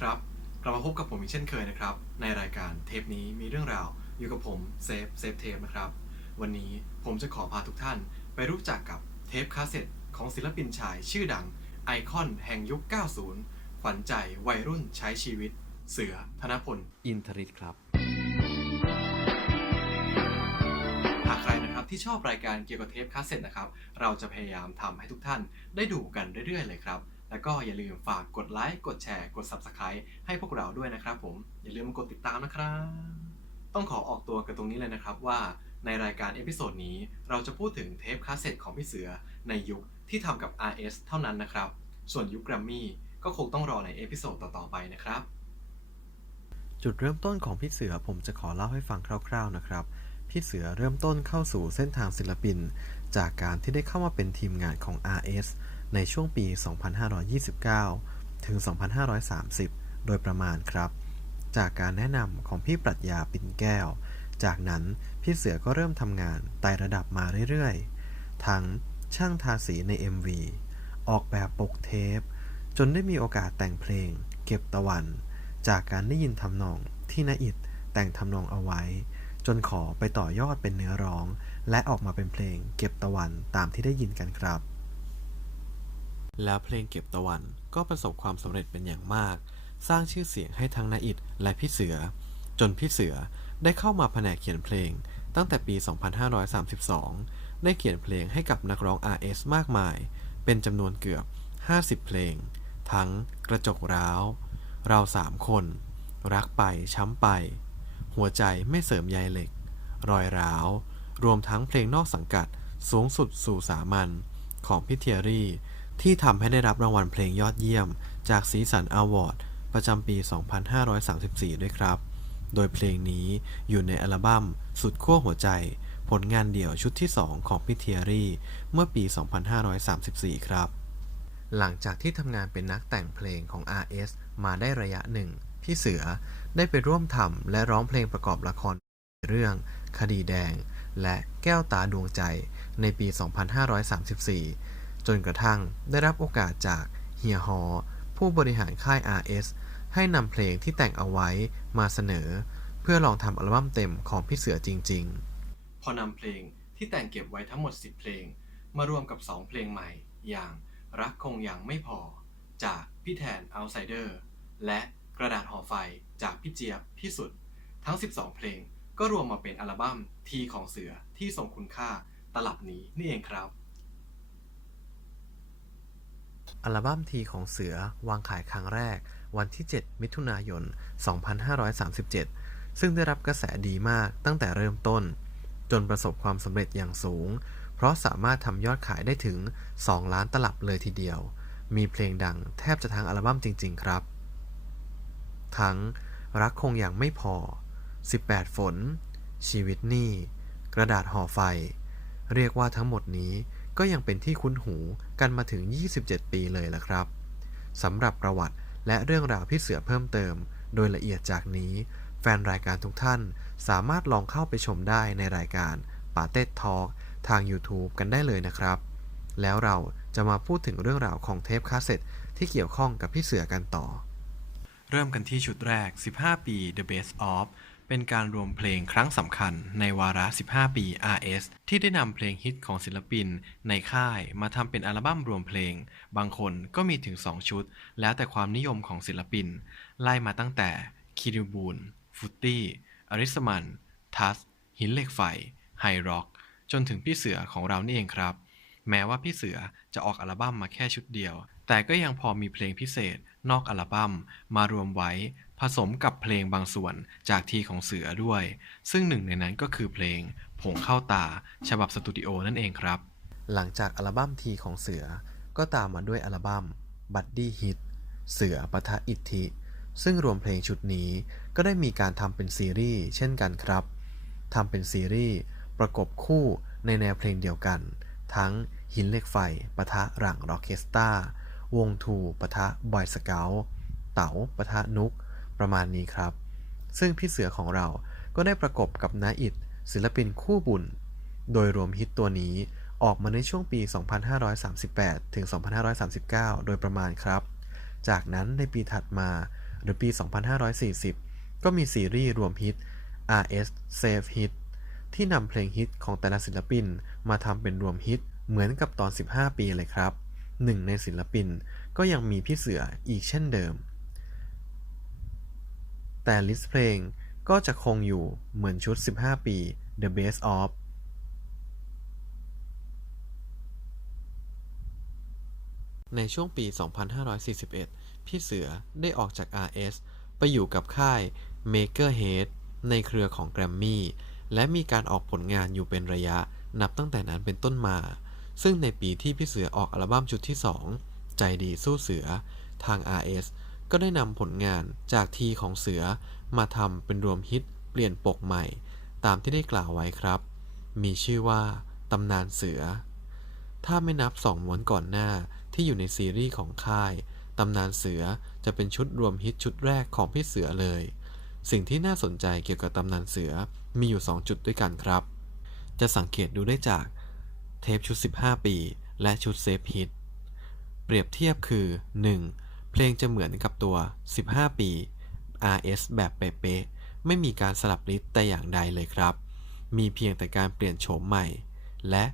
ครับ กลับมาพบกับผมอีกเช่นเคยนะครับ ในรายการเทปนี้มีเรื่องราวอยู่กับผมเซฟเซฟเทปนะครับ วันนี้ผมจะขอพาทุกท่านไปรู้จักกับเทปคาสเซ็ตของศิลปินชายชื่อดังไอคอนแห่งยุค 90 ขวัญใจวัยรุ่นใช้ชีวิต เสือธนพล อินทริตครับ หากใครนะครับที่ชอบรายการเกี่ยวกับเทปคาสเซ็ตนะครับ เราจะพยายามทำให้ทุกท่านได้ดูกันเรื่อยๆเลยครับ แล้วก็อย่าลืมฝากกดไลค์ กดแชร์ กด Subscribe ให้พวกเราด้วยนะครับผม อย่าลืมกดติดตามนะครับ ต้องขอออกตัวกันตรงนี้เลยนะครับว่าในรายการเอพิโซดนี้เราจะพูดถึงเทปคาสเซ็ตของพี่เสือในยุคที่ทำกับ RS เท่านั้นนะครับ ส่วนยุคแกรมมี่ก็คงต้องรอในเอพิโซดต่อๆไปนะครับ จุดเริ่มต้นของพี่เสือผมจะขอเล่าให้ฟังคร่าว ๆนะครับ พี่เสือเริ่มต้นเข้าสู่เส้นทางศิลปิน จากการที่ได้เข้ามาเป็นทีมงานของ RS ในช่วงปี 2529 ถึง 2530 โดยประมาณครับ จากการแนะนำของพี่ปรัชญาปิ่นแก้ว จากนั้นพี่เสือก็เริ่มทำงานไต่ระดับมาเรื่อยๆ ทั้งช่างทาสีใน MV ออกแบบปกเทป จนได้มีโอกาสแต่งเพลง เก็บตะวัน จากการได้ยินทำนองที่นาอิดแต่งทำนองเอาไว้ จนขอไปต่อยอดเป็นเนื้อร้อง และออกมาเป็นเพลง เก็บตะวันตามที่ได้ยินกันครับ แล้วเพลงเก็บตะวันก็ประสบความสำเร็จเป็นอย่างมาก สร้างชื่อเสียงให้ทั้งนาอิดและพี่เสือ จนพี่เสือได้เข้ามาแผนกเขียนเพลง ตั้งแต่ปี 2532 ได้เขียนเพลงให้กับนักร้อง RS มากมาย เป็นจำนวนเกือบ 50 เพลง ทั้งกระจกร้าว เราสามคน รักไปช้ำไป หัวใจไม่เสริมใยเหล็ก รอยร้าว รวมทั้งเพลงนอกสังกัดสูงสุดสู่สามัญของพี่เทียรี่ ที่ทำให้ได้รับรางวัลเพลงยอดเยี่ยม จากสีสันอวอร์ดประจำปี 2534 ด้วยครับ โดยเพลงนี้อยู่ในอัลบั้มสุดขั้วหัวใจ ผลงานเดี่ยวชุดที่ 2 ของพี่เทียรี่ เมื่อปี 2534 ครับ หลังจากที่ทำงานเป็นนักแต่งเพลงของ RS มาได้ระยะหนึ่ง พี่เสือได้ไปร่วมทำและร้องเพลงประกอบละครเรื่อง คดีแดง และแก้วตาดวงใจในปี 2534 จนกระทั่งได้รับโอกาสจากเฮียฮอผู้บริหารค่าย RS ให้นำเพลงที่แต่งเอาไว้มาเสนอ เพื่อลองทำอัลบั้มเต็มของพี่เสือจริง ๆ พอนำเพลงที่แต่งเก็บไว้ทั้งหมด 10 เพลง มารวมกับ 2 เพลงใหม่ อย่างรักคงอยังไม่พอ จากพี่แทน Outsider และกระดาษห่อไฟจากพี่เจี๊ยบที่สุด ทั้ง 12 เพลงก็รวมมาเป็นอัลบั้มทีของเสือที่ทรงคุณค่าตลับนี้นี่เองครับ อัลบั้มทีของเสือวางขายครั้งแรก วันที่ 7 มิถุนายน 2537 ซึ่งได้รับกระแสดีมากตั้งแต่เริ่มต้น จนประสบความสำเร็จอย่างสูง เพราะสามารถทำยอดขายได้ถึง 2 ล้านตลับเลยทีเดียว มีเพลงดังแทบจะทั้งอัลบั้มจริง ๆ ครับ ทั้ง รักคงอย่างไม่พอ 18 ฝน ชีวิตนี่ กระดาษห่อไฟ เรียกว่าทั้งหมดนี้ ก็ยังเป็นที่คุ้นหูกันมาถึง 27 ปีเลยละครับสำหรับประวัติและเรื่องราวพี่เสือเพิ่มเติม โดยละเอียดจากนี้ แฟนรายการทุกท่านสามารถลองเข้าไปชมได้ในรายการปาเต็ดทอ k ทาง YouTube กันได้เลยนะครับ แล้วเราจะมาพูดถึงเรื่องราวของเทปคาสเซ็ตที่เกี่ยวข้องกับพี่เสือกันต่อ เริ่มกันที่ชุดแรก 15 ปี The Best of เป็นการรวมเพลงครั้งสำคัญในวาระ 15 ปี RS ที่ได้นำเพลงฮิตของศิลปิน ในค่ายมาทำเป็นอัลบั้มรวมเพลง บางคนก็มีถึง 2 ชุด แล้วแต่ความนิยมของศิลปิน ไล่มาตั้งแต่คิริบูนฟุตตี้ อริสมัน ทัส หินเหล็กไฟ ไฮร็อก จนถึงพี่เสือของเรานี่เองครับ แม้ว่าพี่เสือจะออกอัลบั้มมาแค่ชุดเดียว แต่ก็ยังพอมีเพลงพิเศษนอกอัลบั้มมารวมไว้ ผสมกับเพลงบางส่วนจากทีของเสือด้วย ซึ่งหนึ่งในนั้นก็คือเพลง ผงเข้าตา ฉบับสตูดิโอนั่นเองครับ หลังจากอัลบั้มทีของเสือ ก็ตามมาด้วยอัลบั้มบัดดี้ฮิตเสือปะทะอิทธิ ซึ่งรวมเพลงชุดนี้ก็ได้มีการทำเป็นซีรีส์เช่นกันครับทำเป็นซีรีส์ประกบคู่ในแนวเพลงเดียวกัน ทั้งหินเหล็กไฟปะทะหลังร็อกเคสตาวงทูปะทะบอยสเกลเต๋าปะทะนุก ประมาณนี้ครับ ซึ่งพี่เสือของเราก็ได้ประกบกับนาอิดศิลปินคู่บุญ โดยรวมฮิตตัวนี้ออกมาในช่วงปี 2538 ถึง 2539 โดยประมาณครับ จากนั้นในปีถัดมาหรือปี 2540 ก็มีซีรีส์รวมฮิต RS Save Hit ที่นำเพลงฮิตของแต่ละศิลปินมาทำเป็นรวมฮิตเหมือนกับตอน 15 ปีเลยครับ หนึ่งในศิลปินก็ยังมีพี่เสืออีกเช่นเดิม แต่ลิสต์เพลงก็จะคงอยู่เหมือนชุด 15 ปี The Best of ในช่วงปี 2541 พี่เสือได้ออกจาก RS ไปอยู่กับค่าย Makerhead ในเครือของ Grammy และมีการออกผลงานอยู่เป็นระยะนับตั้งแต่นั้นเป็นต้นมา ซึ่งในปีที่พี่เสือออกอัลบั้มชุดที่ 2 ใจดีสู้เสือทาง RS ก็ได้นำผลงานจากทีของเสือมาทำเป็นรวมฮิตเปลี่ยนปกใหม่ ตามที่ได้กล่าวไว้ครับ มีชื่อว่าตำนานเสือ ถ้าไม่นับสองม้วนก่อนหน้าที่อยู่ในซีรีส์ของค่าย ตำนานเสือจะเป็นชุดรวมฮิตชุดแรกของพี่เสือเลย สิ่งที่น่าสนใจเกี่ยวกับตำนานเสือมีอยู่ 2 จุดด้วยกันครับ จะสังเกตดูได้จากเทปชุด 15 ปี และชุดเซฟฮิต เปรียบเทียบคือ 1. เพลงจะเหมือนกับตัว 15 ปี RS แบบเป๊ะๆ ไม่มีการสลับลิสต์แต่อย่างใดเลยครับ มีเพียงแต่การเปลี่ยนโฉมใหม่ และ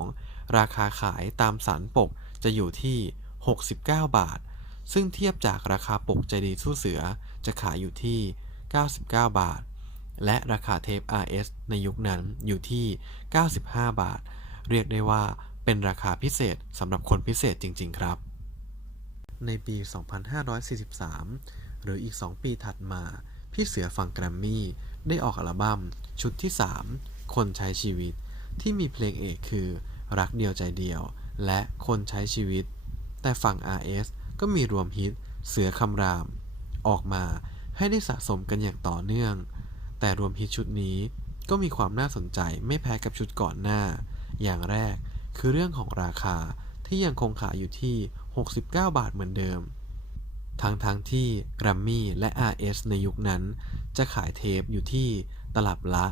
2. ราคาขายตามสารปกจะอยู่ที่ 69 บาท ซึ่งเทียบจากราคาปกใจดีสู้เสือจะขายอยู่ที่ 99 บาท และราคาเทป RS ในยุคนั้นอยู่ที่ 95 บาท เรียกได้ว่าเป็นราคาพิเศษสำหรับคนพิเศษจริง ๆ ครับ ในปี 2543 หรืออีก 2 ปีถัดมา พี่เสือฝั่งแกรมมี่ ได้ออกอัลบั้มชุดที่ 3 คนใช้ชีวิต ที่มีเพลงเอกคือ รักเดียวใจเดียว และคนใช้ชีวิต แต่ฝั่ง RS ก็มีรวมฮิต เสือคำราม ออกมาให้ได้สะสมกันอย่างต่อเนื่อง แต่รวมฮิตชุดนี้ก็มีความน่าสนใจไม่แพ้กับชุดก่อนหน้า อย่างแรกคือเรื่องของราคา ที่ยังคงขายอยู่ที่ 69 บาทเหมือนเดิม ทั้งทั้งที่ Grammy และ RS ในยุคนั้น จะขายเทปอยู่ที่ตลับละ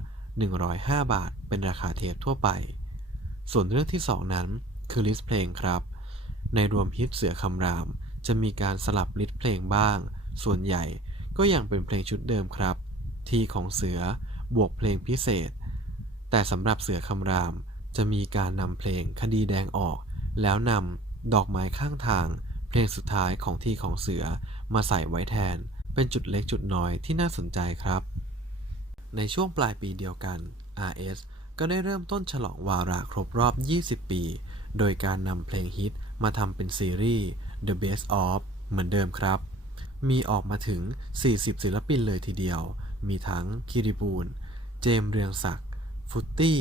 105 บาท เป็นราคาเทปทั่วไป ส่วนเรื่องที่ 2 นั้นคือลิสต์เพลงครับ ในรวมฮิตเสือคำราม จะมีการสลับลิสต์เพลงบ้าง ส่วนใหญ่ก็ยังเป็นเพลงชุดเดิมครับ ทีของเสือบวกเพลงพิเศษ แต่สำหรับเสือคำรามจะมีการนำเพลงคดีแดงออก แล้วนำดอกไม้ข้างทาง เพลงสุดท้ายของที่ของเสือมาใส่ไว้แทน เป็นจุดเล็กจุดน้อยที่น่าสนใจครับ ในช่วงปลายปีเดียวกัน RS ก็ได้เริ่มต้นฉลองวาระครบรอบ 20 ปี โดยการนำเพลงฮิตมาทำเป็นซีรีส์ The Best of เหมือนเดิมครับ มีออกมาถึง 40 ศิลปินเลยทีเดียว มีทั้งคิริบูล เจมเรืองศักดิ์ ฟุตตี้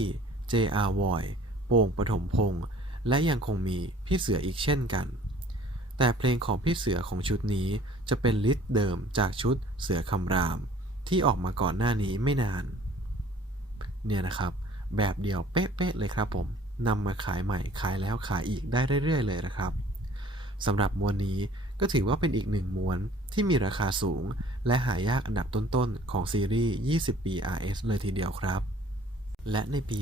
J.R. วอย โป่งปฐมพงษ์ และยังคงมีพี่เสืออีกเช่นกัน แต่เพลงของพี่เสือของชุดนี้จะเป็นลิสต์เดิมจากชุดเสือคำราม ที่ออกมาก่อนหน้านี้ไม่นาน เนี่ยนะครับ แบบเดียวเป๊ะๆเลยครับผมนำมาขายใหม่ขายแล้วขายอีกได้เรื่อยๆเลยนะครับสำหรับมวลนี้ก็ถือว่าเป็นอีกหนึ่งมวลที่มีราคาสูง และหายากอันดับต้นๆ ของซีรีส์ 20 ปี RS เลยทีเดียวครับ และในปี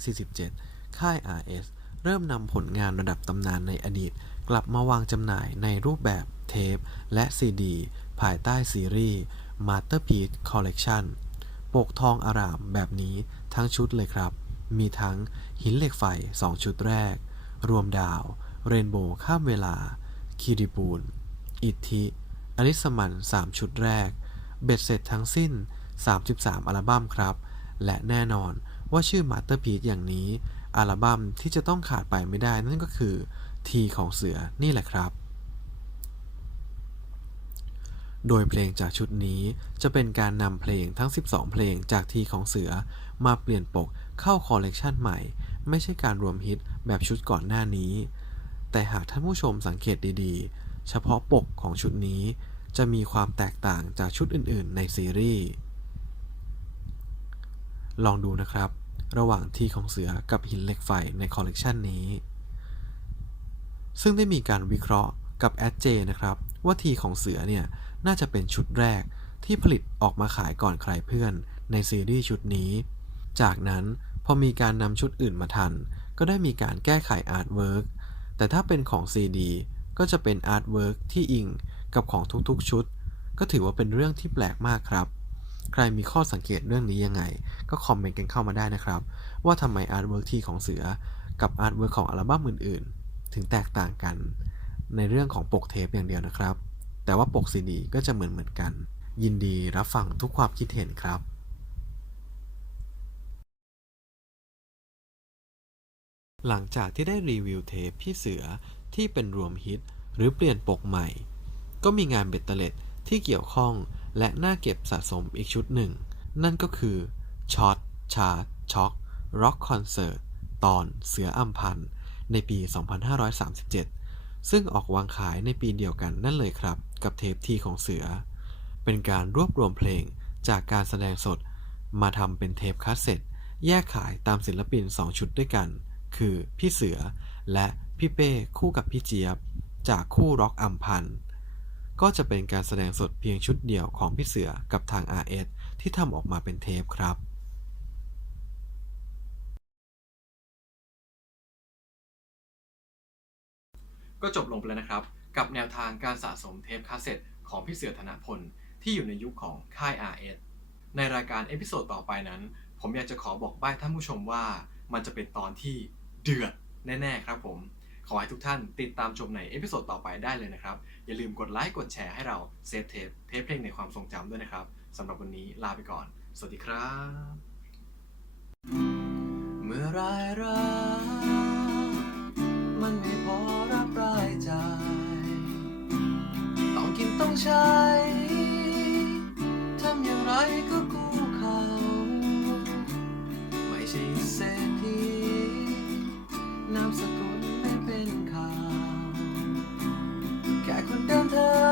2547 ค่าย RS เริ่มนำผลงานระดับตำนานในอดีต กลับมาวางจำหน่ายในรูปแบบเทป และซีดี ภายใต้ซีรีส์ Masterpiece Collection ปกทองอารามแบบนี้ทั้งชุดเลยครับ มีทั้งหินเหล็กไฟ 2 ชุดแรก รวมดาว เรนโบว์ข้ามเวลา คีริบูล อิทธิอลิสมัน 3 ชุดแรก เบ็ดเสร็จทั้งสิ้น 33 อัลบั้มครับ และแน่นอนว่าชื่อ Masterpiece อย่างนี้ อัลบั้มที่จะต้องขาดไปไม่ได้นั่นก็คือทีของเสือนี่แหละครับ โดยเพลงจากชุดนี้จะเป็นการนำเพลงทั้ง 12 เพลงจากทีของเสือมาเปลี่ยนปกเข้าคอลเลกชันใหม่ ไม่ใช่การรวมฮิตแบบชุดก่อนหน้านี้ แต่หากท่านผู้ชมสังเกตดีๆ เฉพาะปกของชุดนี้จะมีความแตกต่างจากชุดอื่นๆ ในซีรีส์ ลองดูนะครับ ระหว่างทีของเสือกับหินเหล็กไฟในคอลเลกชันนี้ ซึ่งได้มีการวิเคราะห์กับแอดเจนะครับ ว่าทีของเสือเนี่ย น่าจะเป็นชุดแรกที่ผลิตออกมาขายก่อนใครเพื่อนในซีรีส์ชุดนี้ จากนั้นพอมีการนำชุดอื่นมาทัน ก็ได้มีการแก้ไขอาร์ตเวิร์กแต่ถ้าเป็นของ CD ก็จะเป็นอาร์ตเวิร์กที่อิงกับของทุกๆชุด ก็ถือว่าเป็นเรื่องที่แปลกมากครับ ใครมีข้อสังเกตเรื่องนี้ยังไง ก็คอมเมนต์กันเข้ามาได้นะครับ ว่าทำไมอาร์ตเวิร์กทีของเสือ กับอาร์ตเวิร์กของอัลบั้มอื่นๆ ถึงแตกต่างกัน ในเรื่องของปกเทปอย่างเดียวนะครับ แต่ว่าปกซีดีก็จะเหมือนเหมือนกัน ยินดีรับฟังทุกความคิดเห็นครับหลังจากที่ได้รีวิวเทปพี่เสือที่เป็นรวมฮิตหรือเปลี่ยนปกใหม่ ก็มีงานเบ็ดเตล็ดที่เกี่ยวข้องและน่าเก็บสะสมอีกชุดหนึ่ง นั่นก็คือ ช็อตชาร์ช็อกร็อกคอนเสิร์ตตอนเสืออัมพันธ์ในปี 2537 ซึ่งออกวางขายในปีเดียวกันนั่นเลยครับ กับเทปทีของเสือ เป็นการรวบรวมเพลงจากการแสดงสด มาทำเป็นเทปคาสเซ็ตแยกขายตามศิลปิน 2 ชุดด้วยกัน คือพี่เสือและพี่เป้คู่กับพี่เจี๊ยบ จากคู่ร็อกอัมพันธ์ก็จะเป็นการแสดงสดเพียงชุดเดียวของพี่เสือกับทาง RS ที่ทำออกมาเป็นเทปครับ ก็จบลงไปแล้วนะครับ กับแนวทางการสะสมเทปคาสเซ็ตของพี่เสือธนพล ที่อยู่ในยุคของค่าย RS ในรายการเอพิโซดต่อไปนั้น ผมอยากจะขอบอกใบ้ท่านผู้ชมว่า มันจะเป็นตอนที่เดือดแน่ๆครับผม ขอให้ทุกท่านติดตามชมในเอพิโซดต่อไปได้เลยนะครับ อย่าลืมกดไลค์กดแชร์ให้เราเซฟเทปเทปเพลงในความทรงจำด้วยนะครับสำหรับวันนี้ลาไปก่อน สวัสดีครับ เมื่อรายรับ ใจ ทำอย่างไรก็กู้เขา ไม่ใช่เศรษฐีนามสกุลไม่เป็นข่าว แค่คนเดิมเธอ